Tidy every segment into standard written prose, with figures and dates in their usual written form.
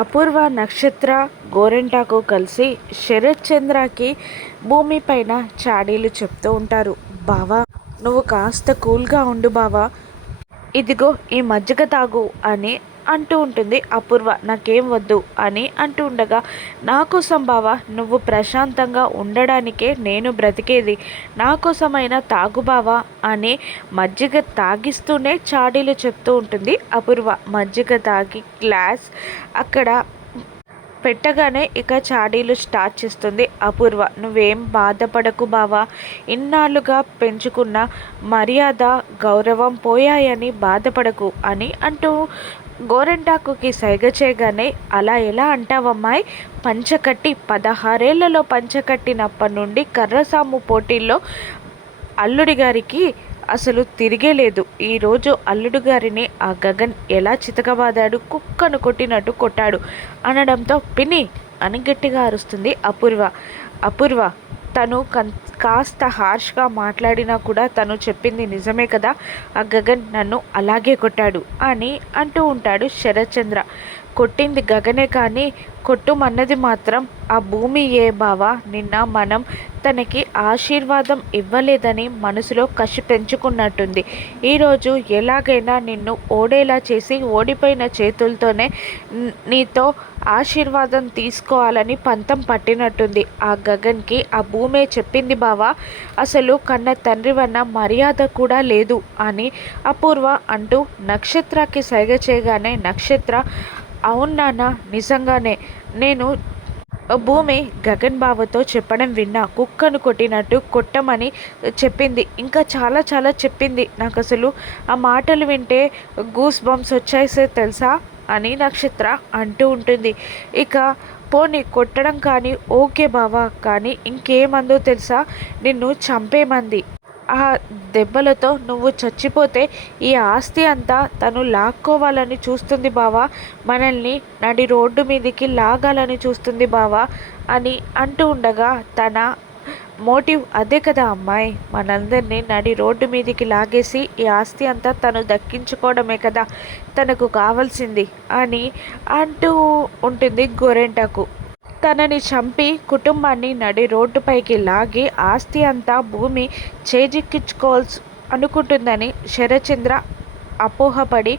అపూర్వ, నక్షత్ర, గోరెంటాకు కలిసి శరత్ చంద్రకి భూమి పైన చాడీలు చెప్తూ ఉంటారు. బావా, నువ్వు కాస్త కూల్గా ఉండు బావా, ఇదిగో ఈ మజ్జిగ తాగు అని అంటూ ఉంటుంది అపూర్వ. నాకేం వద్దు అని అంటూ ఉండగా, నా కోసం బావా, నువ్వు ప్రశాంతంగా ఉండడానికే నేను బ్రతికేది, నా కోసమైనా తాగు బావా అని మజ్జిగ తాగిస్తూనే చాడీలు చెప్తూ ఉంటుంది అపూర్వ. మజ్జిగ తాగి గ్లాస్ అక్కడ పెట్టగానే ఇక చాడీలు స్టార్ట్ చేస్తుంది అపూర్వ. నువ్వేం బాధపడకు బావా, ఇన్నాళ్ళుగా పెంచుకున్న మర్యాద, గౌరవం పోయాయని బాధపడకు అని అంటూ గోరెంటాకుకి సైగ చేయగానే, అలా ఎలా అంటావమ్మాయి, పంచకట్టి 16 ఏళ్లలో పంచకట్టినప్పటి నుండి కర్రసాము పోటీల్లో అల్లుడి గారికి అసలు తిరిగే లేదు. ఈరోజు అల్లుడు గారిని ఆ గగన్ ఎలా చితకబాదాడు, కుక్కను కొట్టినట్టు కొట్టాడు అనడంతో పిన్ని అని గట్టిగా అరుస్తుంది అపూర్వ. అపూర్వ తను కాస్త హార్ష్గా మాట్లాడినా కూడా తను చెప్పింది నిజమే కదా, ఆ గగన్ నన్ను అలాగే కొట్టాడు అని అంటూ ఉంటాడు శరత్చంద్ర. కొట్టింది గగనే కానీ కొట్టుమన్నది మాత్రం ఆ భూమి ఏ బావా. నిన్న మనం తనకి ఆశీర్వాదం ఇవ్వలేదని మనసులో కసి పెంచుకున్నట్టుంది. ఈరోజు ఎలాగైనా నిన్ను ఓడేలా చేసి ఓడిపోయిన చేతులతోనే నీతో ఆశీర్వాదం తీసుకోవాలని పంతం పట్టినట్టుంది. ఆ గగన్కి ఆ భూమే చెప్పింది బావా, అసలు కన్న తండ్రివన్న మర్యాద కూడా లేదు అని అపూర్వ అంటూ నక్షత్రకి సైగ చేయగానే, నక్షత్ర అవును నాన్న, నిజంగానే నేను భూమి గగన్ బావతో చెప్పడం విన్నా, కుక్కను కొట్టినట్టు కొట్టమని చెప్పింది, ఇంకా చాలా చాలా చెప్పింది. నాకు అసలు ఆ మాటలు వింటే గూస్ బంప్స్ వచ్చాయి తెలుసా అని నక్షత్ర అంటూ ఉంటుంది. ఇక పోనీ కొట్టడం కానీ ఓకే బావా, కానీ ఇంకేమందో తెలుసా, నిన్ను చంపేమంది. ఆ దెబ్బలతో నువ్వు చచ్చిపోతే ఈ ఆస్తి అంతా తను లాక్కోవాలని చూస్తుంది బావా, మనల్ని నడి రోడ్డు మీదకి లాగాలని చూస్తుంది బావా అని అంటూ ఉండగా, తన మోటివ్ అదే కదా అమ్మాయి, మనందరినీ నడి రోడ్డు మీదకి లాగేసి ఈ ఆస్తి అంతా తను దక్కించుకోవడమే కదా తనకు కావాల్సింది అని అంటూ ఉంటుంది గోరెంటాకు. తనని చంపి కుటుంబాన్ని నడి రోడ్డుపైకి లాగి ఆస్తి అంతా భూమి చేజిక్కించుకోవాల్సి అనుకుంటుందని శరత్చంద్ర అపోహపడి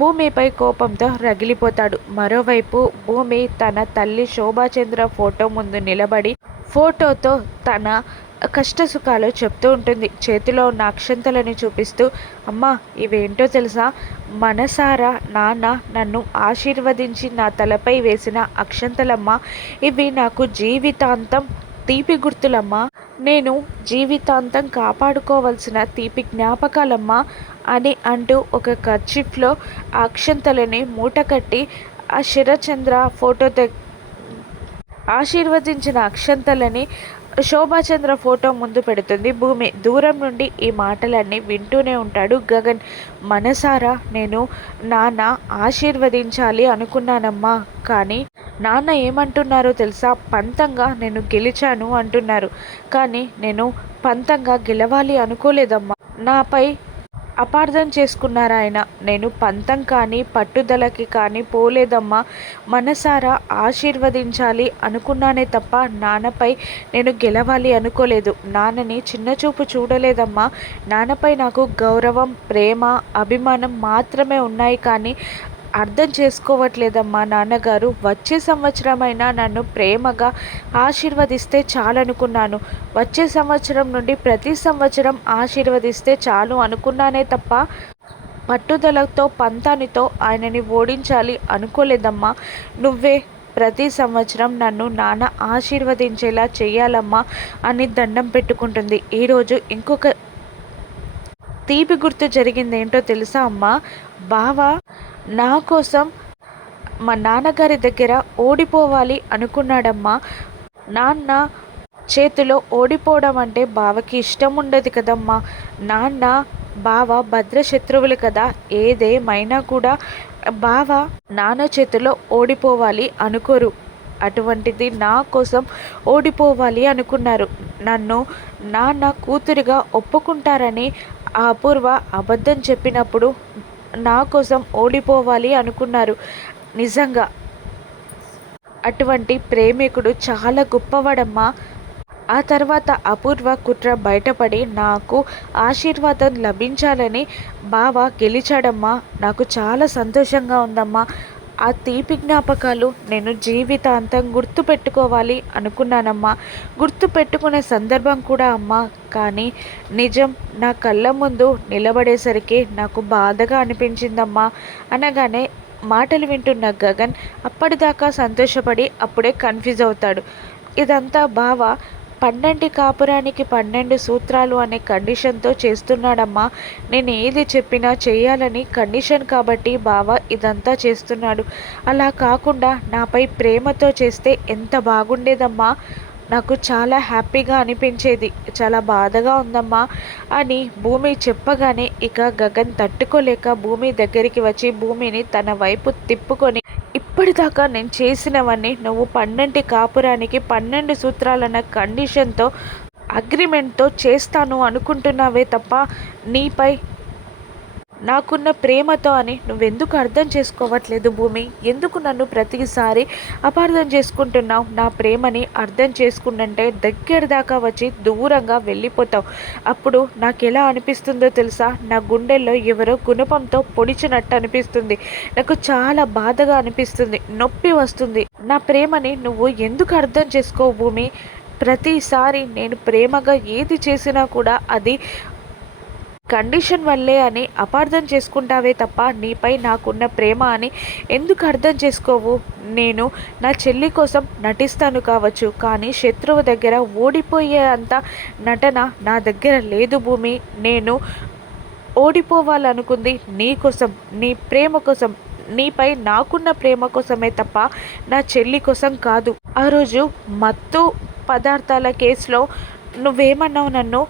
భూమిపై కోపంతో రగిలిపోతాడు. మరోవైపు భూమి తన తల్లి శోభాచంద్ర ఫోటో ముందు నిలబడి ఫోటోతో తన కష్టసుఖాలు చెప్తూ ఉంటుంది. చేతిలో ఉన్న అక్షంతలని చూపిస్తూ, అమ్మా ఇవేంటో తెలుసా, మనసారా నాన్న నన్ను ఆశీర్వదించి నా తలపై వేసిన అక్షంతలమ్మా, ఇవి నాకు జీవితాంతం తీపి గుర్తులమ్మా, నేను జీవితాంతం కాపాడుకోవాల్సిన తీపి జ్ఞాపకాలమ్మా అని అంటూ ఒక కర్చీఫ్లో అక్షంతలని మూటకట్టి ఆ శరచంద్ర ఫోటో ఆశీర్వదించిన అక్షంతలని శోభాచంద్ర ఫోటో ముందు పెడుతుంది భూమి. దూరం నుండి ఈ మాటలన్నీ వింటూనే ఉంటాడు గగన్. మనసారా నేను నాన్న ఆశీర్వదించాలి అనుకున్నానమ్మా, కానీ నాన్న ఏమంటున్నారో తెలుసా, పంతంగా నేను గెలిచాను అంటున్నారు, కానీ నేను పంతంగా గెలవాలి అనుకోలేదమ్మా, నాపై అపార్థం చేసుకున్నారాయన, నేను పంతం కానీ పట్టుదలకి కానీ పోలేదమ్మా, మనసారా ఆశీర్వదించాలి అనుకున్నానే తప్ప నాన్నపై నేను గెలవాలి అనుకోలేదు, నాన్నని చిన్నచూపు చూడలేదమ్మా, నాన్నపై నాకు గౌరవం, ప్రేమ, అభిమానం మాత్రమే ఉన్నాయి, కానీ అర్థం చేసుకోవట్లేదమ్మా నాన్నగారు, వచ్చే సంవత్సరమైనా నన్ను ప్రేమగా ఆశీర్వదిస్తే చాలనుకున్నాను, వచ్చే సంవత్సరం నుండి ప్రతి సంవత్సరం ఆశీర్వదిస్తే చాలు అనుకున్నానే తప్ప పట్టుదలతో పంతానితో ఆయనని ఓడించాలి అనుకోలేదమ్మా, నువ్వే ప్రతి సంవత్సరం నన్ను నాన్న ఆశీర్వదించేలా చెయ్యాలమ్మా అని దండం పెట్టుకుంటుంది. ఈరోజు ఇంకొక తీపి గుర్తు జరిగిందేంటో తెలుసా అమ్మా, బావ నా కోసం మా నాన్నగారి దగ్గర ఓడిపోవాలి అనుకున్నాడమ్మా, నాన్న చేతిలో ఓడిపోవడం అంటే బావకి ఇష్టం ఉండదు కదమ్మా, నాన్న బావ భద్రశత్రువులు కదా, ఏదేమైనా కూడా బావ నాన్న చేతిలో ఓడిపోవాలి అనుకోరు, అటువంటిది నా కోసం ఓడిపోవాలి అనుకున్నారు, నన్ను నాన్న కూతురిగా ఒప్పుకుంటారని ఆ అపూర్వ అబద్ధం చెప్పినప్పుడు నా కోసం ఓడిపోవాలి అనుకున్నారు, నిజంగా అటువంటి ప్రేమికుడు చాలా గొప్పవాడమ్మా. ఆ తర్వాత అపూర్వ కుట్ర బయటపడి నాకు ఆశీర్వాదం లభించాలని బావ గెలిచాడమ్మా. నాకు చాలా సంతోషంగా ఉందమ్మా. ఆ తీపి జ్ఞాపకాలు నేను జీవితాంతం గుర్తుపెట్టుకోవాలి అనుకున్నానమ్మా. గుర్తుపెట్టుకునే సందర్భం కూడా అమ్మా. కానీ నిజం నా కళ్ళ ముందు నిలబడేసరికి నాకు బాధగా అనిపించిందమ్మా అనగానే మాటలు వింటున్న గగన్ అప్పటిదాకా సంతోషపడి అప్పుడే కన్ఫ్యూజ్ అవుతాడు. ఇదంతా బావ 12 కాపురానికి 12 సూత్రాలు అనే కండిషన్తో చేస్తున్నాడమ్మా. నేను ఏది చెప్పినా చేయాలని కండిషన్ కాబట్టి బావ ఇదంతా చేస్తున్నాడు. అలా కాకుండా నాపై ప్రేమతో చేస్తే ఎంత బాగుండేదమ్మా. నాకు చాలా హ్యాపీగా అనిపించేది. చాలా బాధగా ఉందమ్మా అని భూమి చెప్పగానే ఇక గగన్ తట్టుకోలేక భూమి దగ్గరికి వచ్చి భూమిని తన వైపు తిప్పుకొని, ఇప్పటిదాకా నేను చేసినవన్నీ నువ్వు 12 కాపురానికి 12 సూత్రాలన్న కండిషన్తో అగ్రిమెంట్తో చేస్తాను అనుకుంటున్నావే తప్ప నీపై నాకున్న ప్రేమతో అని నువ్వెందుకు అర్థం చేసుకోవట్లేదు భూమి? ఎందుకు నన్ను ప్రతిసారి అపార్థం చేసుకుంటున్నావు? నా ప్రేమని అర్థం చేసుకుంటుంటే దగ్గర దాకా వచ్చి దూరంగా వెళ్ళిపోతావు. అప్పుడు నాకు ఎలా అనిపిస్తుందో తెలుసా? నా గుండెల్లో ఎవరో గుణపంతో పొడిచినట్టు అనిపిస్తుంది. నాకు చాలా బాధగా అనిపిస్తుంది, నొప్పి వస్తుంది. నా ప్రేమని నువ్వు ఎందుకు అర్థం చేసుకోవు భూమి? ప్రతిసారి నేను ప్రేమగా ఏది చేసినా కూడా అది కండిషన్ వల్లే అని అపార్థం చేసుకుంటావే తప్ప నీపై నాకున్న ప్రేమ అని ఎందుకు అర్థం చేసుకోవు? నేను నా చెల్లి కోసం నటిస్తాను కావచ్చు, కానీ శత్రువు దగ్గర ఓడిపోయే అంత నటన నా దగ్గర లేదు భూమి. నేను ఓడిపోవాలనుకుంది నీ కోసం, నీ ప్రేమ కోసం, నీపై నాకున్న ప్రేమ కోసమే తప్ప నా చెల్లి కోసం కాదు. ఆ రోజు మత్తు పదార్థాల కేసులో నువ్వేమన్నావు? నన్ను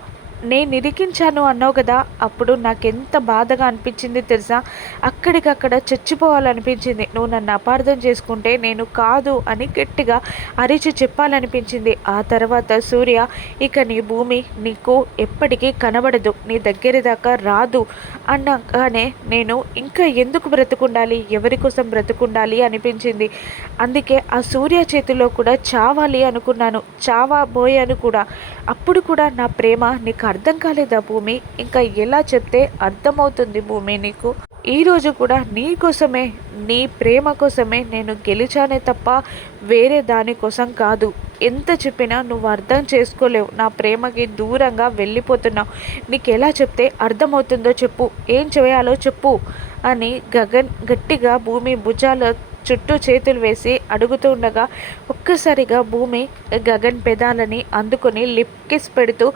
నేను ఇరికించాను అన్నావు కదా. అప్పుడు నాకెంత బాధగా అనిపించింది తెలుసా? అక్కడికక్కడ చచ్చిపోవాలనిపించింది. నువ్వు నన్ను అపార్థం చేసుకుంటే నేను కాదు అని గట్టిగా అరిచి చెప్పాలనిపించింది. ఆ తర్వాత సూర్య, ఇక నీ భూమి నీకు ఎప్పటికీ కనబడదు, నీ దగ్గర దాకా రాదు అనగానే నేను ఇంకా ఎందుకు బ్రతుకుండాలి, ఎవరి కోసం బ్రతుకుండాలి అనిపించింది. అందుకే ఆ సూర్య చేతిలో కూడా చావాలి అనుకున్నాను, చావబోయాను కూడా. అప్పుడు కూడా నా ప్రేమ నీకు అర్థం కాలేదా భూమి? ఇంకా ఎలా చెప్తే అర్థమవుతుంది భూమి నీకు? ఈరోజు కూడా నీ కోసమే, నీ ప్రేమ కోసమే నేను గెలిచానే తప్ప వేరే దానికోసం కాదు. ఎంత చెప్పినా నువ్వు అర్థం చేసుకోలేవు. నా ప్రేమకి దూరంగా వెళ్ళిపోతున్నావు. నీకు ఎలా చెప్తే అర్థమవుతుందో చెప్పు, ఏం చేయాలో చెప్పు అని గగన్ గట్టిగా భూమి భుజాల చుట్టూ చేతులు వేసి అడుగుతూ ఉండగా ఒక్కసారిగా భూమి గగన్ పెదాలని అందుకొని లిప్ కిస్ పెడుతూ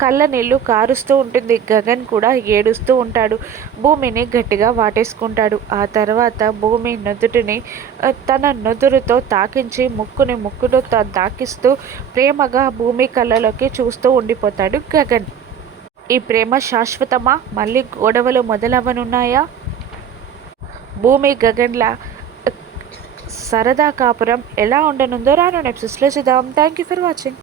కళ్ళ నీళ్ళు కారుస్తూ ఉంటుంది. గగన్ కూడా ఏడుస్తూ ఉంటాడు. భూమిని గట్టిగా వాటేసుకుంటాడు. ఆ తర్వాత భూమి నుదుటిని తన నుదురుతో తాకించి ముక్కులో తాకిస్తూ ప్రేమగా భూమి కళ్ళలోకి చూస్తూ ఉండిపోతాడు గగన్. ఈ ప్రేమ శాశ్వతమా? మళ్ళీ గొడవలు మొదలవనున్నాయా? భూమి గగన్లా సరదా కాపురం ఎలా ఉండనుందో రాను ఎపిసోడ్స్లో చూద్దాం. Thank you for watching.